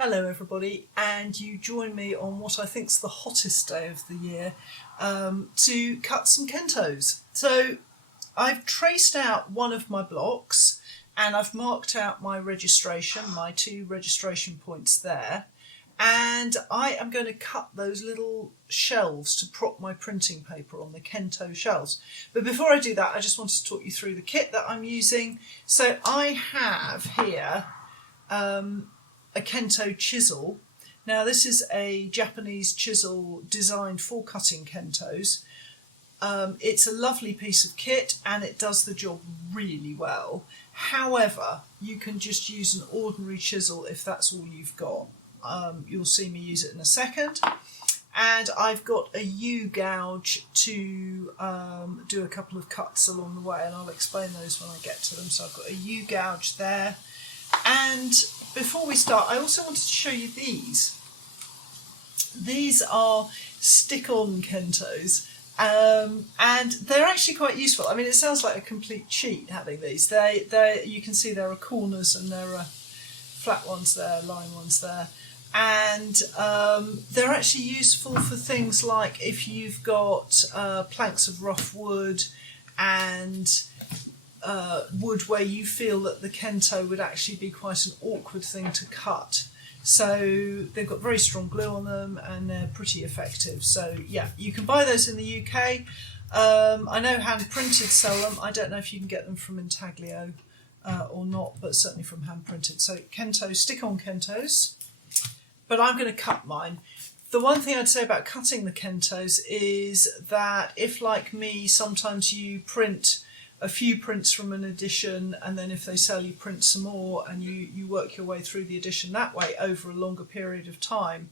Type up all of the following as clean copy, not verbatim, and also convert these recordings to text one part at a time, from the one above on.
Hello everybody, and you join me on what I think's the hottest day of the year to cut some Kentos. So I've traced out one of my blocks and I've marked out my registration, my 2 registration points there, and I am going to cut those little shelves to prop my printing paper on, the Kento shelves. But before I do that, I just wanted to talk you through the kit that I'm using. So I have here a Kento chisel. Now this is a Japanese chisel designed for cutting Kentos. It's a lovely piece of kit and it does the job really well. However, you can just use an ordinary chisel if that's all you've got. You'll see me use it in a second. And I've got a U-gouge to do a couple of cuts along the way, and I'll explain those when I get to them. So I've got a U-gouge there. And before we start, I also wanted to show you these. These are stick-on Kentos, and they're actually quite useful. I mean, it sounds like a complete cheat having these. You can see there are corners and there are flat ones there, line ones there, and they're actually useful for things like if you've got planks of rough wood and wood where you feel that the Kento would actually be quite an awkward thing to cut. So they've got very strong glue on them and they're pretty effective. So yeah, you can buy those in the UK. I know hand printed sell them. I don't know if you can get them from Intaglio or not, but certainly from hand printed. So Kento, stick-on Kentos. But I'm going to cut mine. The one thing I'd say about cutting the Kentos is that if, like me, sometimes you print a few prints from an edition and then if they sell you print some more and you work your way through the edition that way over a longer period of time.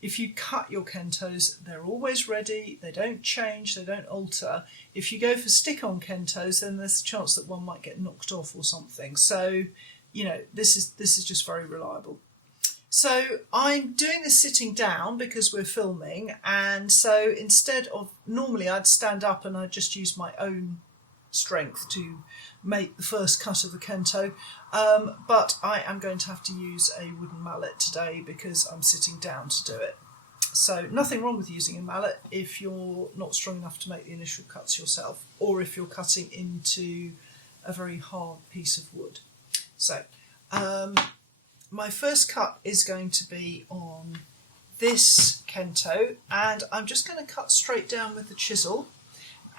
If you cut your Kentos, they're always ready, they don't change, they don't alter. If you go for stick-on Kentos, then there's a chance that one might get knocked off or something. So, you know, this is just very reliable. So I'm doing this sitting down because we're filming, and so instead of, normally I'd stand up and I'd just use my own strength to make the first cut of the Kento, but I am going to have to use a wooden mallet today because I'm sitting down to do it. So nothing wrong with using a mallet if you're not strong enough to make the initial cuts yourself, or if you're cutting into a very hard piece of wood. So my first cut is going to be on this Kento, and I'm just going to cut straight down with the chisel.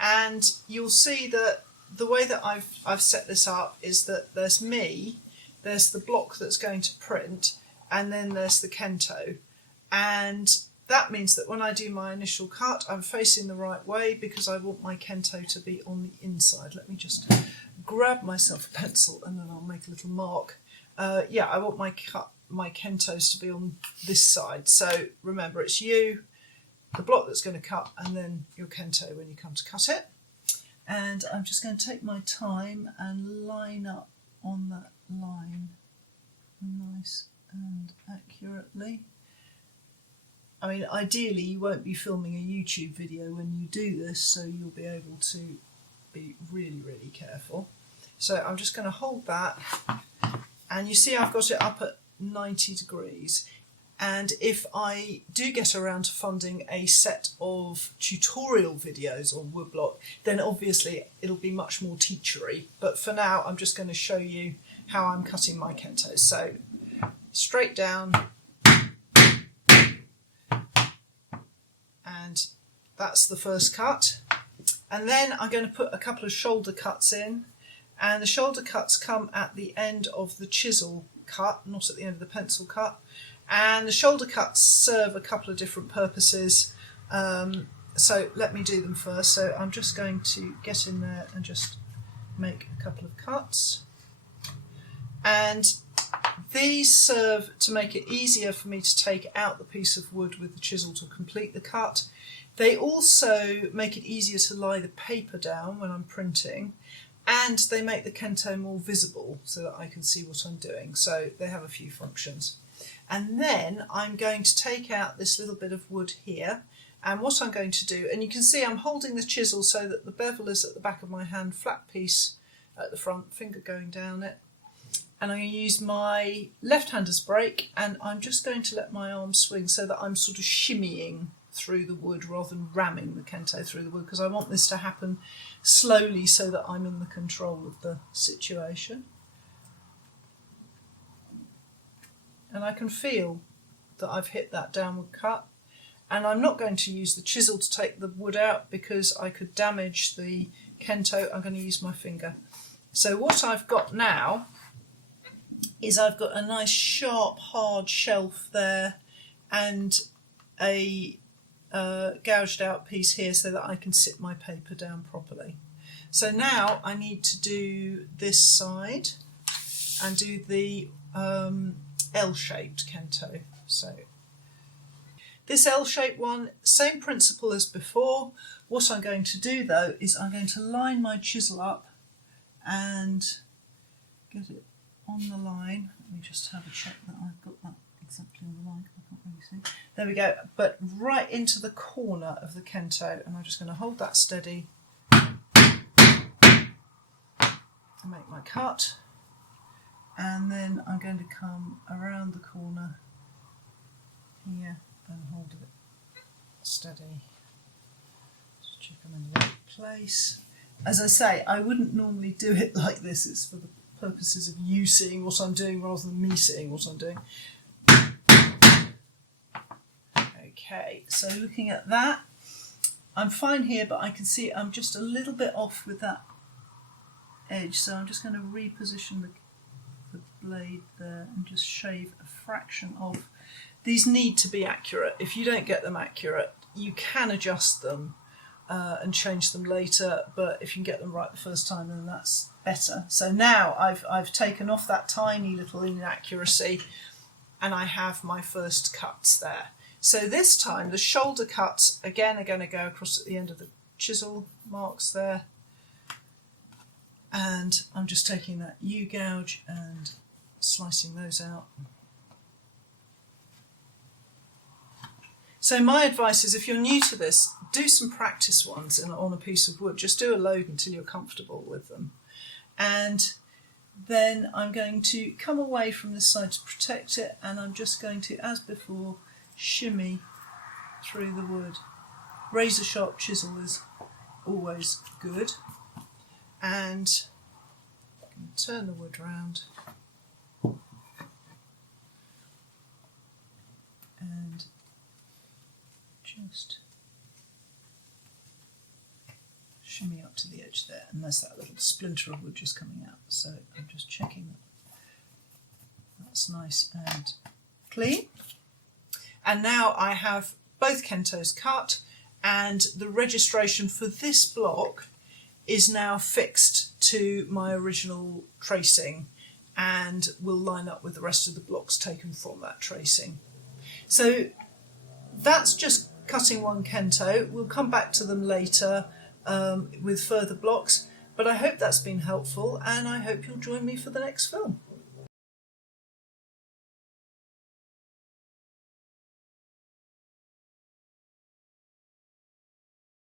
And you'll see that the way that I've set this up is that there's me, there's the block that's going to print, and then there's the Kento. And that means that when I do my initial cut, I'm facing the right way because I want my Kento to be on the inside. Let me just grab myself a pencil and then I'll make a little mark. Yeah, I want my Kentos to be on this side. So remember, it's you, the block that's going to cut, and then your Kento when you come to cut it. And I'm just going to take my time and line up on that line nice and accurately. I mean, ideally you won't be filming a YouTube video when you do this, so you'll be able to be really, really careful. So I'm just going to hold that, and you see I've got it up at 90 degrees. And if I do get around to funding a set of tutorial videos on Woodblock, then obviously it'll be much more teachery. But for now, I'm just going to show you how I'm cutting my Kentos. So straight down, and that's the first cut. And then I'm going to put a couple of shoulder cuts in, and the shoulder cuts come at the end of the chisel cut, not at the end of the pencil cut. And the shoulder cuts serve a couple of different purposes, so let me do them first. So I'm just going to get in there and just make a couple of cuts, and these serve to make it easier for me to take out the piece of wood with the chisel to complete the cut. They also make it easier to lie the paper down when I'm printing, and they make the Kento more visible so that I can see what I'm doing. So they have a few functions. And then I'm going to take out this little bit of wood here, and what I'm going to do, and you can see I'm holding the chisel so that the bevel is at the back of my hand, flat piece at the front, finger going down it, and I'm going to use my left-hander's brake, and I'm just going to let my arm swing so that I'm sort of shimmying through the wood rather than ramming the Kento through the wood, because I want this to happen slowly so that I'm in the control of the situation. And I can feel that I've hit that downward cut, and I'm not going to use the chisel to take the wood out because I could damage the Kento. I'm going to use my finger. So what I've got now is I've got a nice sharp hard shelf there and a gouged out piece here so that I can sit my paper down properly. So now I need to do this side and do the L-shaped Kento. So this L-shaped one, same principle as before. What I'm going to do though is I'm going to line my chisel up and get it on the line. Let me just have a check that I've got that exactly on the line. I can't really see. There we go, but right into the corner of the Kento, and I'm just going to hold that steady and make my cut, and then I'm going to come around the corner here and hold it steady. Just check I'm in the right place. As I say, I wouldn't normally do it like this. It's for the purposes of you seeing what I'm doing rather than me seeing what I'm doing. Okay, so looking at that, I'm fine here, but I can see I'm just a little bit off with that edge, so I'm just going to reposition the blade there and just shave a fraction off. These need to be accurate. If you don't get them accurate, you can adjust them and change them later, but if you can get them right the first time, then that's better. So now I've taken off that tiny little inaccuracy, and I have my first cuts there. So this time the shoulder cuts again are going to go across at the end of the chisel marks there, and I'm just taking that U-gouge and slicing those out. So my advice is, if you're new to this, do some practice ones on a piece of wood. Just do a load until you're comfortable with them. And then I'm going to come away from this side to protect it, and I'm just going to, as before, shimmy through the wood. Razor sharp chisel is always good. And turn the wood round and just shimmy up to the edge there, and there's that little splinter of wood just coming out. So I'm just checking that that's nice and clean. And now I have both Kentos cut, and the registration for this block is now fixed to my original tracing and will line up with the rest of the blocks taken from that tracing. So that's just cutting one Kento. We'll come back to them later with further blocks, but I hope that's been helpful, and I hope you'll join me for the next film.